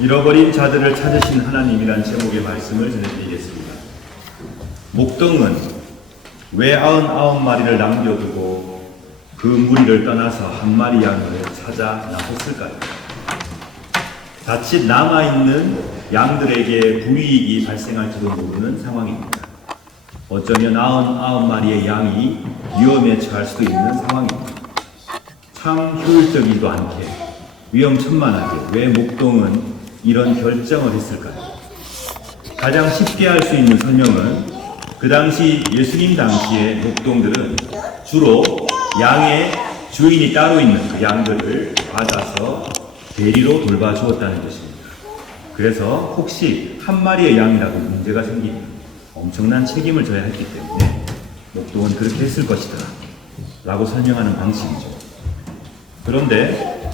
잃어버린 자들을 찾으신 하나님이란 제목의 말씀을 전해드리겠습니다. 목동은 왜 99마리를 남겨두고 그 무리를 떠나서 한 마리 양을 찾아 나섰을까요? 자칫 남아있는 양들에게 불이익이 발생할지도 모르는 상황입니다. 어쩌면 99마리의 양이 위험에 처할 수도 있는 상황입니다. 참 효율적이지도 않게 위험천만하게 왜 목동은 이런 결정을 했을까요? 가장 쉽게 할 수 있는 설명은 그 당시 예수님 당시의 목동들은 주로 양의 주인이 따로 있는 그 양들을 받아서 대리로 돌봐주었다는 것입니다. 그래서 혹시 한 마리의 양이라도 문제가 생기면 엄청난 책임을 져야 했기 때문에 목동은 그렇게 했을 것이다 라고 설명하는 방식이죠. 그런데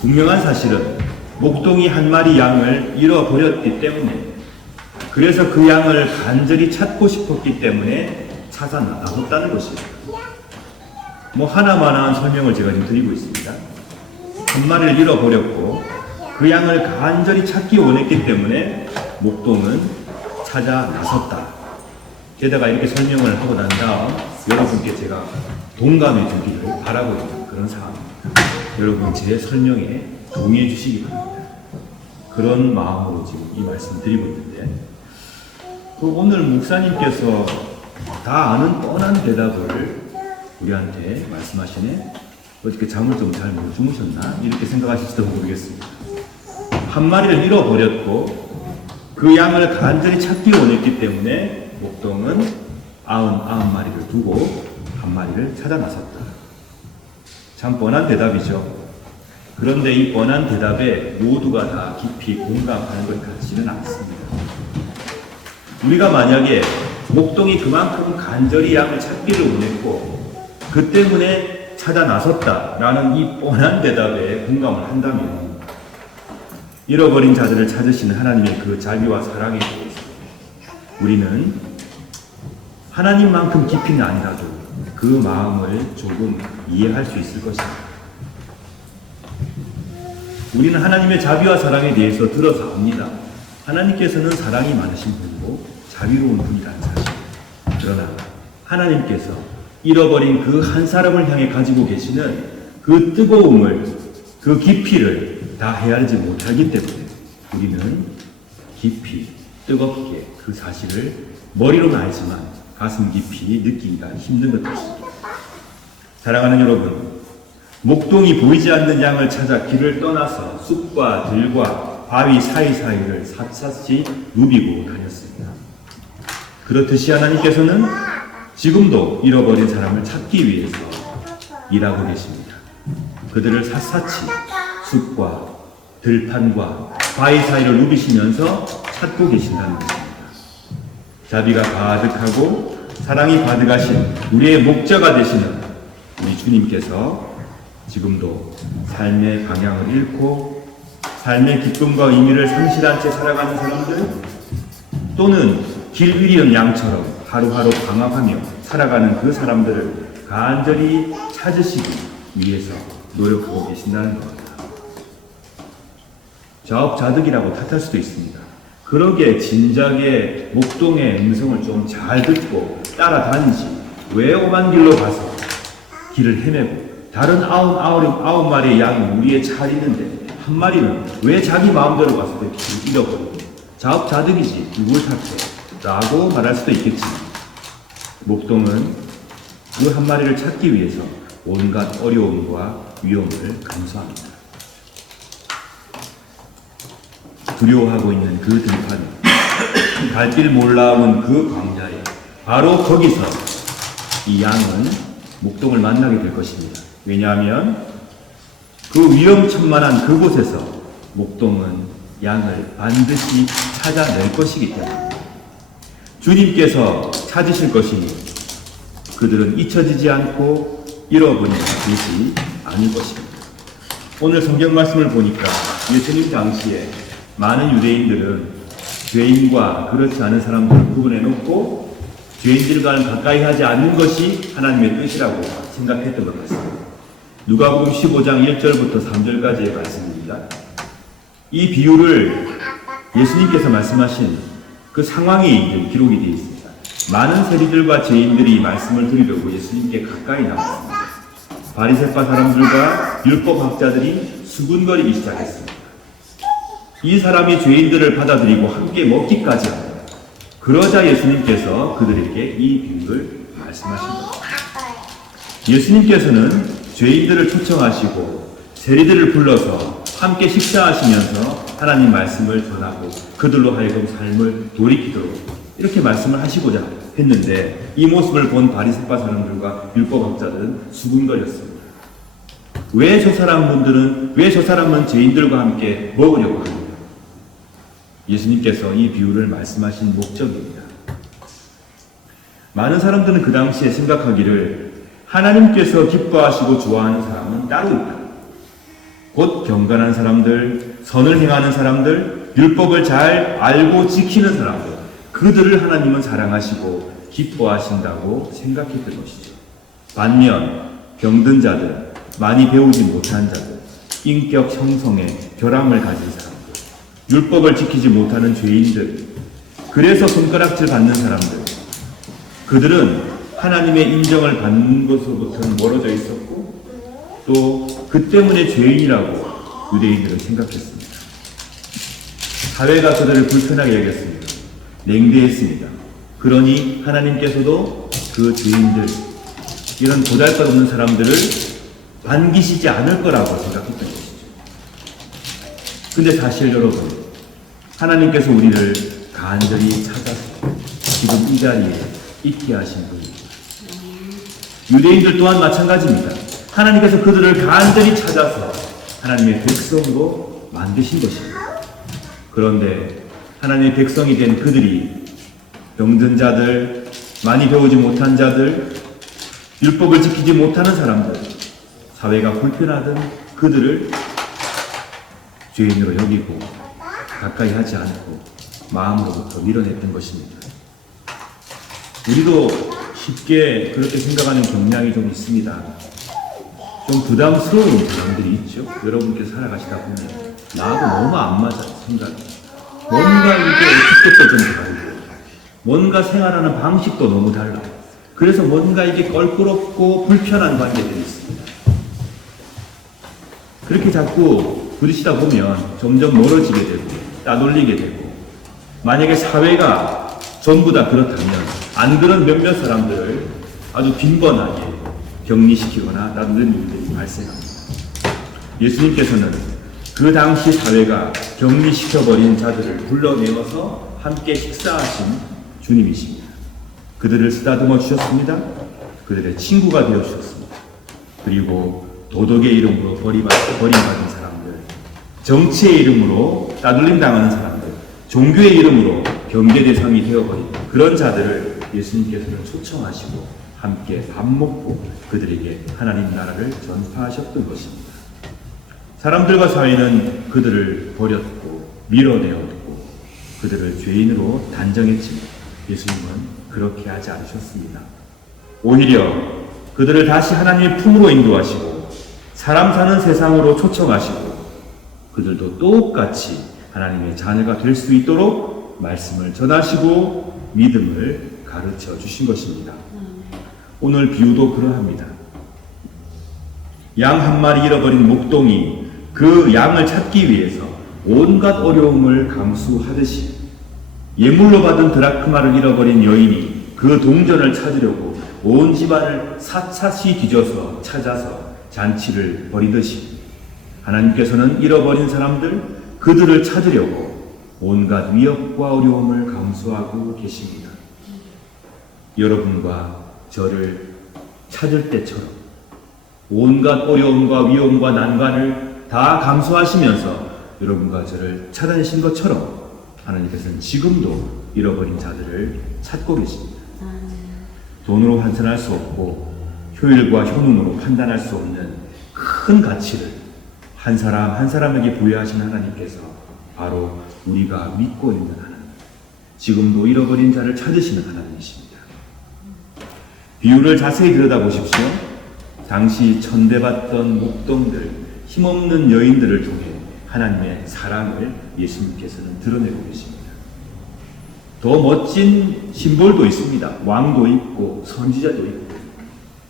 분명한 사실은 목동이 한 마리 양을 잃어버렸기 때문에, 그래서 그 양을 간절히 찾고 싶었기 때문에 찾아 나섰다는 것입니다. 하나만한 설명을 제가 지금 드리고 있습니다. 한 마리를 잃어버렸고 그 양을 간절히 찾기 원했기 때문에 목동은 찾아 나섰다. 게다가 이렇게 설명을 하고 난 다음 여러분께 제가 동감해 주기를 바라고 있는 그런 상황입니다. 여러분 제 설명에 동의해 주시기 바랍니다. 그런 마음으로 지금 이 말씀 드리고 있는데, 오늘 목사님께서 다 아는 뻔한 대답을 우리한테 말씀하시네. 어저께 잠을 좀 잘 못 주무셨나? 이렇게 생각하실지도 모르겠습니다. 한 마리를 잃어버렸고 그 양을 간절히 찾기 원했기 때문에 목동은 99마리를 두고 한 마리를 찾아 나섰다. 참 뻔한 대답이죠. 그런데 이 뻔한 대답에 모두가 다 깊이 공감하는 것 같지는 않습니다. 우리가 만약에 목동이 그만큼 간절히 양을 찾기를 원했고 그 때문에 찾아 나섰다라는 이 뻔한 대답에 공감을 한다면, 잃어버린 자들을 찾으시는 하나님의 그 자비와 사랑에 대해서 우리는 하나님만큼 깊이는 아니라도 그 마음을 조금 이해할 수 있을 것입니다. 우리는 하나님의 자비와 사랑에 대해서 들어서 압니다. 하나님께서는 사랑이 많으신 분이고 자비로운 분이라는 사실. 그러나 하나님께서 잃어버린 그 한 사람을 향해 가지고 계시는 그 뜨거움을, 그 깊이를 다 헤아리지 못하기 때문에 우리는 깊이, 뜨겁게 그 사실을 머리로는 알지만 가슴 깊이 느끼기가 힘든 것 같습니다. 사랑하는 여러분, 목동이 보이지 않는 양을 찾아 길을 떠나서 숲과 들과 바위 사이사이를 샅샅이 누비고 다녔습니다. 그렇듯이 하나님께서는 지금도 잃어버린 사람을 찾기 위해서 일하고 계십니다. 그들을 샅샅이 숲과 들판과 바위 사이를 누비시면서 찾고 계신다는 것입니다. 자비가 가득하고 사랑이 가득하신 우리의 목자가 되시는 우리 주님께서 지금도 삶의 방향을 잃고 삶의 기쁨과 의미를 상실한 채 살아가는 사람들, 또는 길 잃은 양처럼 하루하루 방황하며 살아가는 그 사람들을 간절히 찾으시기 위해서 노력하고 계신다는 겁니다. 자업자득이라고 탓할 수도 있습니다. 그러게 진작에 목동의 음성을 좀 잘 듣고 따라다니지 왜 오만 길로 가서 길을 헤매고 다른 99마리의 양이 우리의 잘 있는데 한 마리는 왜 자기 마음대로 가서 길을 잃어버리고 자업자득이지 누굴 탓해? 라고 말할 수도 있겠지만, 목동은 그 한 마리를 찾기 위해서 온갖 어려움과 위험을 감수합니다. 두려워하고 있는 그 들판에, 갈 길 몰라온 그 광야에, 바로 거기서 이 양은 목동을 만나게 될 것입니다. 왜냐하면 그 위험천만한 그곳에서 목동은 양을 반드시 찾아낼 것이기 때문에, 주님께서 찾으실 것이니 그들은 잊혀지지 않고 잃어버리지 않을 것입니다. 오늘 성경 말씀을 보니까 예수님 당시에 많은 유대인들은 죄인과 그렇지 않은 사람들을 구분해 놓고 죄인들과는 가까이 하지 않는 것이 하나님의 뜻이라고 생각했던 것 같습니다. 누가복음 15장 1절부터 3절까지의 말씀입니다. 이 비유를 예수님께서 말씀하신 그 상황이 기록이 되어 있습니다. 많은 세리들과 죄인들이 말씀을 들으려고 예수님께 가까이 나왔습니다. 바리새파 사람들과 율법학자들이 수군거리기 시작했습니다. 이 사람이 죄인들을 받아들이고 함께 먹기까지 합니다. 그러자 예수님께서 그들에게 이 비유를 말씀하십니다. 예수님께서는 죄인들을 초청하시고 세리들을 불러서 함께 식사하시면서 하나님 말씀을 전하고 그들로 하여금 삶을 돌이키도록 이렇게 말씀을 하시고자 했는데 이 모습을 본 바리새파 사람들과 율법학자들은 수군거렸습니다. 왜 저 사람은 죄인들과 함께 먹으려고 합니까? 예수님께서 이 비유를 말씀하신 목적입니다. 많은 사람들은 그 당시에 생각하기를 하나님께서 기뻐하시고 좋아하는 사람은 따로 있다. 곧 경건한 사람들, 선을 행하는 사람들, 율법을 잘 알고 지키는 사람들, 그들을 하나님은 사랑하시고 기뻐하신다고 생각했던 것이죠. 반면 병든 자들, 많이 배우지 못한 자들, 인격 형성에 결함을 가진 사람들, 율법을 지키지 못하는 죄인들, 그래서 손가락질 받는 사람들, 그들은 하나님의 인정을 받는 것으로부터는 멀어져 있었고 또 그 때문에 죄인이라고 유대인들은 생각했습니다. 사회가 그들을 불편하게 여겼습니다. 냉대했습니다. 그러니 하나님께서도 그 죄인들, 이런 보잘것없는 사람들을 반기시지 않을 거라고 생각했던 것이죠. 근데 사실 여러분, 하나님께서 우리를 간절히 찾아서 지금 이 자리에 있게 하신 분입니다. 유대인들 또한 마찬가지입니다. 하나님께서 그들을 간절히 찾아서 하나님의 백성으로 만드신 것입니다. 그런데 하나님의 백성이 된 그들이 병든 자들, 많이 배우지 못한 자들, 율법을 지키지 못하는 사람들, 사회가 불편하던 그들을 죄인으로 여기고 가까이 하지 않고 마음으로부터 밀어냈던 것입니다. 우리도 쉽게 그렇게 생각하는 경향이 좀 있습니다. 좀 부담스러운 사람들이 있죠. 여러분께서 살아가시다 보면 나하고 너무 안 맞아 생각이. 뭔가 이게 어떻게 좀 다르고 뭔가 생활하는 방식도 너무 달라. 그래서 뭔가 이게 껄끄럽고 불편한 관계들이 있습니다. 그렇게 자꾸 부딪히다 보면 점점 멀어지게 되고 따돌리게 되고, 만약에 사회가 전부 다 그렇다면 안 그런 몇몇 사람들을 아주 빈번하게 격리시키거나 따돌리는 일들이 발생합니다. 예수님께서는 그 당시 사회가 격리시켜버린 자들을 불러내어서 함께 식사하신 주님이십니다. 그들을 쓰다듬어 주셨습니다. 그들의 친구가 되어 주셨습니다. 그리고 도덕의 이름으로 버림받은 사람들, 정치의 이름으로 따돌림 당하는 사람들, 종교의 이름으로 경계 대상이 되어버린 그런 자들을 예수님께서는 초청하시고 함께 밥 먹고 그들에게 하나님 나라를 전파하셨던 것입니다. 사람들과 사회는 그들을 버렸고 밀어내었고 그들을 죄인으로 단정했지만 예수님은 그렇게 하지 않으셨습니다. 오히려 그들을 다시 하나님의 품으로 인도하시고 사람 사는 세상으로 초청하시고 그들도 똑같이 하나님의 자녀가 될 수 있도록 말씀을 전하시고 믿음을 가르쳐 주신 것입니다. 오늘 비유도 그러합니다. 양 한 마리 잃어버린 목동이 그 양을 찾기 위해서 온갖 어려움을 감수하듯이 예물로 받은 드라크마를 잃어버린 여인이 그 동전을 찾으려고 온 집안을 사차시 뒤져서 찾아서 잔치를 벌이듯이 하나님께서는 잃어버린 사람들, 그들을 찾으려고 온갖 위협과 어려움을 감수하고 계십니다. 여러분과 저를 찾을 때처럼 온갖 어려움과 위험과 난관을 다 감수하시면서 여러분과 저를 찾아내신 것처럼 하나님께서는 지금도 잃어버린 자들을 찾고 계십니다. 돈으로 환산할 수 없고 효율과 효능으로 판단할 수 없는 큰 가치를 한 사람 한 사람에게 부여하신 하나님께서 바로 우리가 믿고 있는 하나님, 지금도 잃어버린 자를 찾으시는 하나님이십니다. 비유를 자세히 들여다보십시오. 당시 천대받던 목동들, 힘없는 여인들을 통해 하나님의 사랑을 예수님께서는 드러내고 계십니다. 더 멋진 심볼도 있습니다. 왕도 있고 선지자도 있고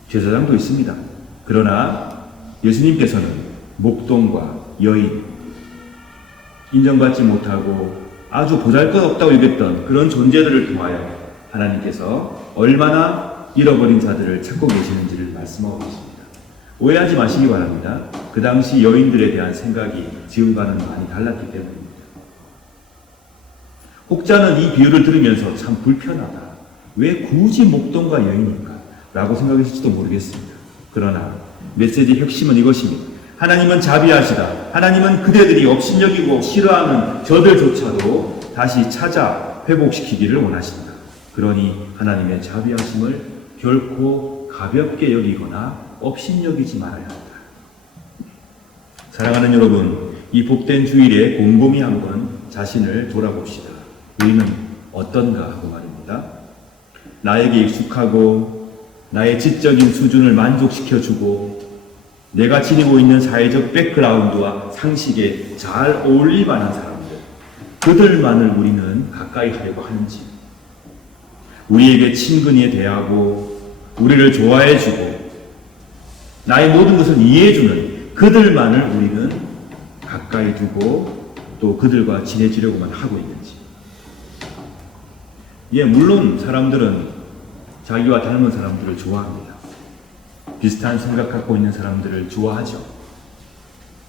제사장도 있습니다. 그러나 예수님께서는 목동과 여인, 인정받지 못하고 아주 보잘것없다고 여겼던 그런 존재들을 통하여 하나님께서 얼마나 잃어버린 자들을 찾고 계시는지를 말씀하고 계십니다. 오해하지 마시기 바랍니다. 그 당시 여인들에 대한 생각이 지금과는 많이 달랐기 때문입니다. 혹자는 이 비유를 들으면서 참 불편하다, 왜 굳이 목동과 여인일까? 라고 생각했을지도 모르겠습니다. 그러나 메시지의 핵심은 이것입니다. 하나님은 자비하시다. 하나님은 그대들이 업신여기고 싫어하는 저들조차도 다시 찾아 회복시키기를 원하신다. 그러니 하나님의 자비하심을 결코 가볍게 여기거나 업신여기지 말아야 한다. 사랑하는 여러분, 이 복된 주일에 곰곰이 한번 자신을 돌아봅시다. 우리는 어떤가 하고 말입니다. 나에게 익숙하고 나의 지적인 수준을 만족시켜주고 내가 지니고 있는 사회적 백그라운드와 상식에 잘 어울릴 만한 사람들, 그들만을 우리는 가까이 하려고 하는지, 우리에게 친근히 대하고 우리를 좋아해주고 나의 모든 것을 이해해주는 그들만을 우리는 가까이 두고 또 그들과 친해지려고만 하고 있는지. 예, 물론 사람들은 자기와 닮은 사람들을 좋아합니다. 비슷한 생각 갖고 있는 사람들을 좋아하죠.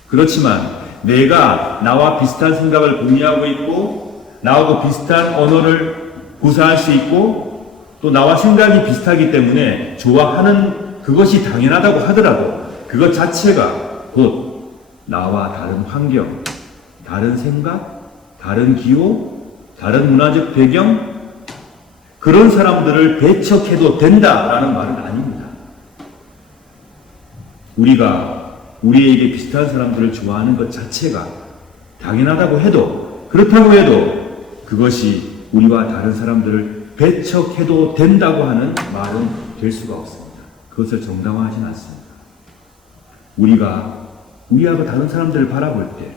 그렇지만 내가 나와 비슷한 생각을 공유하고 있고 나하고 비슷한 언어를 구사할 수 있고 또 나와 생각이 비슷하기 때문에 좋아하는 그것이 당연하다고 하더라도 그것 자체가 곧 나와 다른 환경, 다른 생각, 다른 기호, 다른 문화적 배경, 그런 사람들을 배척해도 된다라는 말은 아닙니다. 우리가 우리에게 비슷한 사람들을 좋아하는 것 자체가 당연하다고 해도, 그렇다고 해도 그것이 우리와 다른 사람들을 배척해도 된다고 하는 말은 될 수가 없습니다. 그것을 정당화하진 않습니다. 우리가 우리하고 다른 사람들을 바라볼 때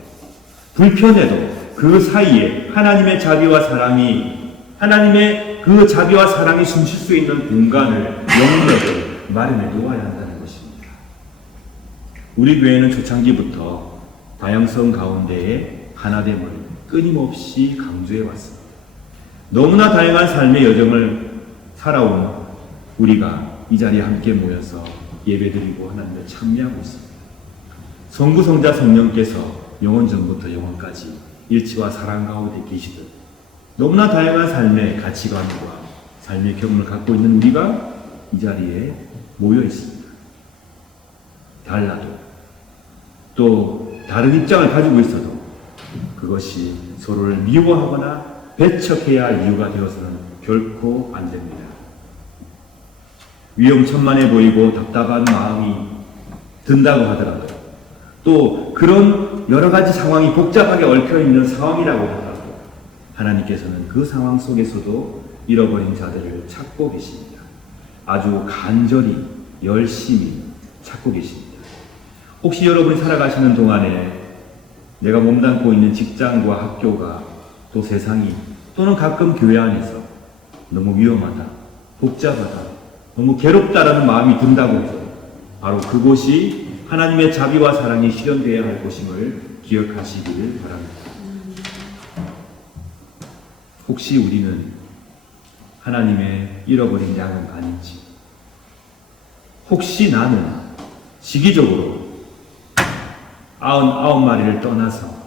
불편해도 그 사이에 하나님의 자비와 사랑이, 하나님의 그 자비와 사랑이 숨쉴 수 있는 공간을, 영역을 마련해 놓아야 한다는 것입니다. 우리 교회는 초창기부터 다양성 가운데에 하나됨을 끊임없이 강조해 왔습니다. 너무나 다양한 삶의 여정을 살아온 우리가 이 자리에 함께 모여서 예배드리고 하나님을 찬미하고 있습니다. 성부, 성자, 성령께서 영원 전부터 영원까지 일치와 사랑 가운데 계시듯 너무나 다양한 삶의 가치관과 삶의 경험을 갖고 있는 우리가 이 자리에 모여 있습니다. 달라도 또 다른 입장을 가지고 있어도 그것이 서로를 미워하거나 배척해야 할 이유가 되어서는 결코 안 됩니다. 위험천만해 보이고 답답한 마음이 든다고 하더라도 또 그런 여러 가지 상황이 복잡하게 얽혀있는 상황이라고 하더라도 하나님께서는 그 상황 속에서도 잃어버린 자들을 찾고 계십니다. 아주 간절히 열심히 찾고 계십니다. 혹시 여러분이 살아가시는 동안에 내가 몸담고 있는 직장과 학교가 또 세상이 또는 가끔 교회 안에서 너무 위험하다, 복잡하다, 너무 괴롭다라는 마음이 든다고 해서 바로 그곳이 하나님의 자비와 사랑이 실현되어야 할 곳임을 기억하시기를 바랍니다. 혹시 우리는 하나님의 잃어버린 양은 아닌지, 혹시 나는 시기적으로 99마리를 떠나서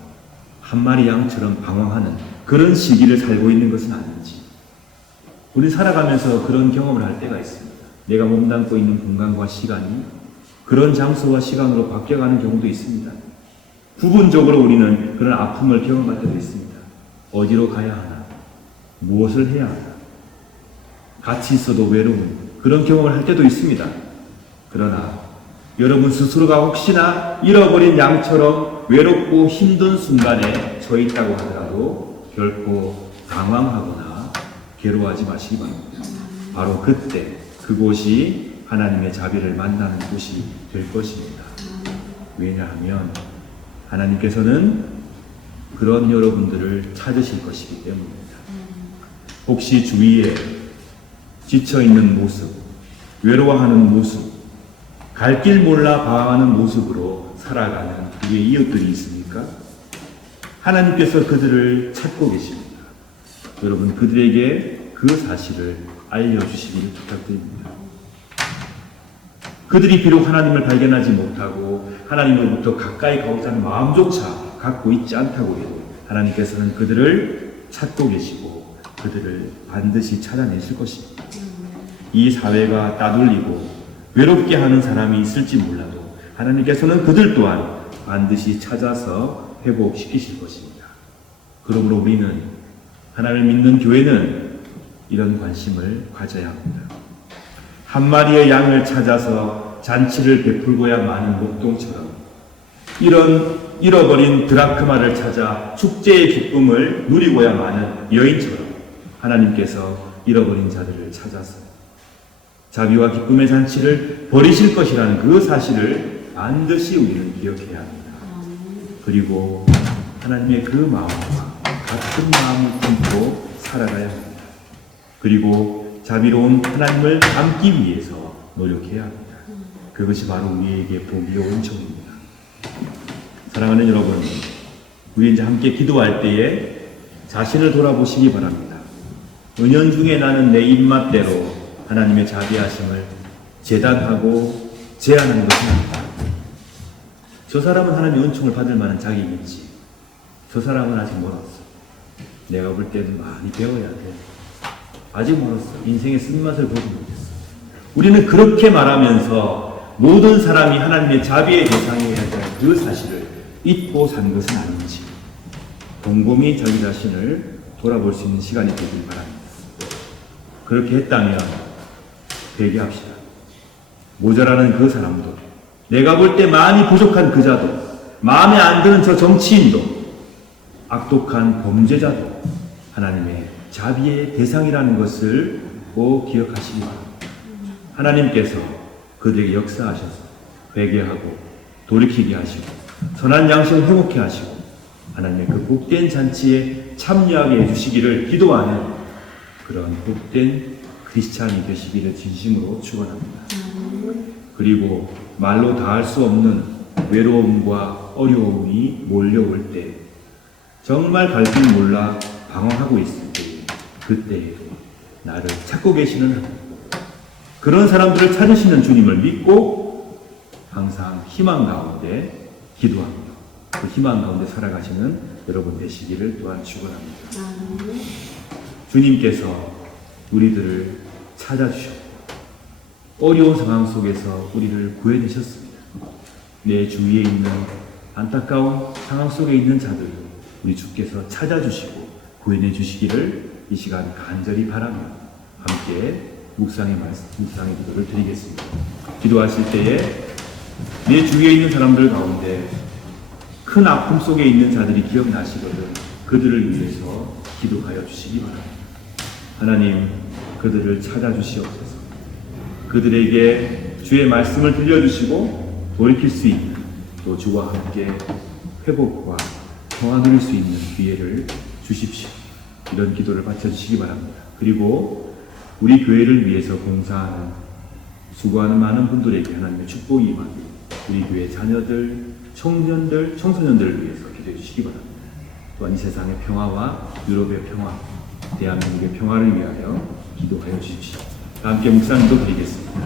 한 마리 양처럼 방황하는 그런 시기를 살고 있는 것은 아닌지, 우리 살아가면서 그런 경험을 할 때가 있습니다. 내가 몸담고 있는 공간과 시간이 그런 장소와 시간으로 바뀌어가는 경우도 있습니다. 부분적으로 우리는 그런 아픔을 경험할 때도 있습니다. 어디로 가야 하나? 무엇을 해야 하나? 같이 있어도 외로운 그런 경험을 할 때도 있습니다. 그러나 여러분 스스로가 혹시나 잃어버린 양처럼 외롭고 힘든 순간에 서 있다고 하더라도 결코 당황하거나 괴로워하지 마시기 바랍니다. 바로 그때 그곳이 하나님의 자비를 만나는 곳이 될 것입니다. 왜냐하면 하나님께서는 그런 여러분들을 찾으실 것이기 때문입니다. 혹시 주위에 지쳐있는 모습, 외로워하는 모습, 갈 길 몰라 방황하는 모습으로 살아가는 우리의 이웃들이 있습니까? 하나님께서 그들을 찾고 계십니다. 여러분 그들에게 그 사실을 알려주시기를 부탁드립니다. 그들이 비록 하나님을 발견하지 못하고 하나님으로부터 가까이 가고자 하는 마음조차 갖고 있지 않다고 해도 하나님께서는 그들을 찾고 계시고 그들을 반드시 찾아내실 것입니다. 이 사회가 따돌리고 외롭게 하는 사람이 있을지 몰라도 하나님께서는 그들 또한 반드시 찾아서 회복시키실 것입니다. 그러므로 우리는 하나님을 믿는 교회는 이런 관심을 가져야 합니다. 한 마리의 양을 찾아서 잔치를 베풀고야 마는 목동처럼 이런 잃어버린 드라크마를 찾아 축제의 기쁨을 누리고야 마는 여인처럼 하나님께서 잃어버린 자들을 찾아서 자비와 기쁨의 잔치를 벌이실 것이라는 그 사실을 반드시 우리는 기억해야 합니다. 그리고 하나님의 그 마음과 같은 마음을 품고 살아가야 합니다. 그리고 자비로운 하나님을 닮기 위해서 노력해야 합니다. 그것이 바로 우리에게 복이요 은총입니다. 사랑하는 여러분, 우리 이제 함께 기도할 때에 자신을 돌아보시기 바랍니다. 은연중에 나는 내 입맛대로 하나님의 자비하심을 재단하고 제한하는 것은 아니다. 저 사람은 하나님의 은총을 받을 만한 자격이 있지. 저 사람은 아직 멀었어. 내가 볼 때는 많이 배워야 돼. 아직 멀었어. 인생의 쓴맛을 보지 못했어. 우리는 그렇게 말하면서 모든 사람이 하나님의 자비의 대상이어야 할 그 사실을 잊고 산 것은 아닌지 곰곰이 자기 자신을 돌아볼 수 있는 시간이 되길 바랍니다. 그렇게 했다면 회개합시다. 모자라는 그 사람도, 내가 볼 때 많이 부족한 그 자도, 마음에 안 드는 저 정치인도, 악독한 범죄자도 하나님의 자비의 대상이라는 것을 꼭 기억하시기 바랍니다. 하나님께서 그들에게 역사하셔서 회개하고 돌이키게 하시고 선한 양심을 회복케 하시고 하나님의 그 복된 잔치에 참여하게 해주시기를 기도하는 그런 복된 크리스찬이 되시기를 진심으로 축원합니다. 그리고 말로 다할 수 없는 외로움과 어려움이 몰려올 때 정말 갈 길 몰라 방황하고 있을 때 그때에도 나를 찾고 계시는 하나님, 그런 사람들을 찾으시는 주님을 믿고 항상 희망 가운데 기도합니다. 그 희망 가운데 살아가시는 여러분 되시기를 또한 축원합니다. 주님께서 우리들을 찾아주셨고 어려운 상황 속에서 우리를 구해내셨습니다. 내 주위에 있는 안타까운 상황 속에 있는 자들을 우리 주께서 찾아주시고 구해내 주시기를 이 시간 간절히 바라며 함께 묵상의 기도를 드리겠습니다. 기도하실 때에 내 주위에 있는 사람들 가운데 큰 아픔 속에 있는 자들이 기억나시거든 그들을 위해서 기도하여 주시기 바랍니다. 하나님, 그들을 찾아주시옵소서. 그들에게 주의 말씀을 들려주시고 돌이킬 수 있는, 또 주와 함께 회복과 평화 누릴 수 있는 기회를 주십시오. 이런 기도를 바쳐주시기 바랍니다. 그리고 우리 교회를 위해서 봉사하는, 수고하는 많은 분들에게 하나님의 축복이 임하고 우리 교회 자녀들, 청년들, 청소년들을 위해서 기도해 주시기 바랍니다. 또한 이 세상의 평화와 유럽의 평화, 대한민국의 평화를 위하여 기도하여 주십시오. 함께 묵상도 드리겠습니다.